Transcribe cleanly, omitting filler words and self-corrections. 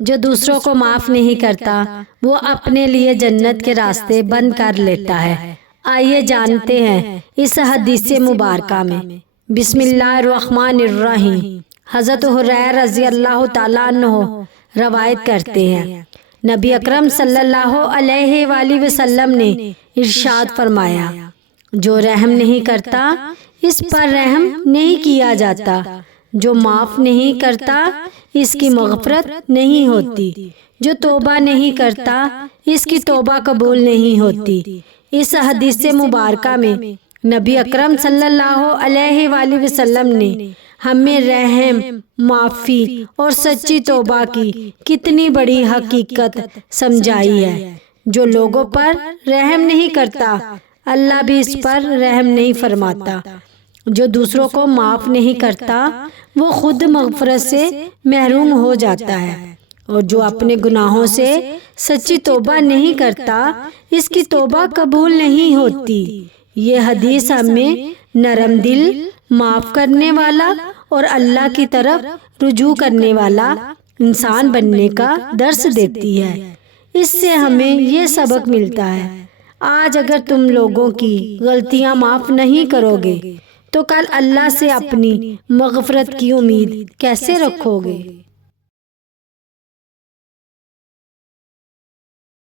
جو دوسروں کو معاف نہیں کرتا وہ اپنے لیے جنت کے راستے بند کر لیتا ہے۔ آئیے جانتے ہیں اس حدیث مبارکہ میں۔ بسم اللہ الرحمن الرحیم۔ حضرت حریرہ رضی اللہ تعالیٰ عنہ روایت کرتے ہیں، نبی اکرم صلی اللہ علیہ وآلہ وسلم نے ارشاد فرمایا، جو رحم نہیں کرتا اس پر رحم نہیں کیا جاتا، جو معاف نہیں کرتا اس کی مغفرت نہیں ہوتی، جو توبہ نہیں کرتا اس کی توبہ قبول نہیں ہوتی۔ اس حدیث مبارکہ میں نبی اکرم صلی اللہ علیہ وآلہ وسلم نے ہمیں رحم، معافی اور سچی توبہ کی کتنی بڑی حقیقت سمجھائی ہے۔ جو لوگوں پر رحم نہیں کرتا اللہ بھی اس پر رحم نہیں فرماتا۔ جو دوسروں کو معاف نہیں کرتا وہ خود مغفرت سے محروم ہو جاتا ہے، اور جو اپنے گناہوں سے سچی توبہ نہیں کرتا اس کی توبہ قبول نہیں ہوتی۔ یہ حدیث ہمیں نرم دل، معاف کرنے والا اور اللہ کی طرف رجوع کرنے والا انسان بننے کا درس دیتی ہے۔ اس سے ہمیں یہ سبق ملتا ہے، آج اگر تم لوگوں کی غلطیاں معاف نہیں کرو گے تو کل اللہ سے اپنی مغفرت کی امید کیسے رکھو گے؟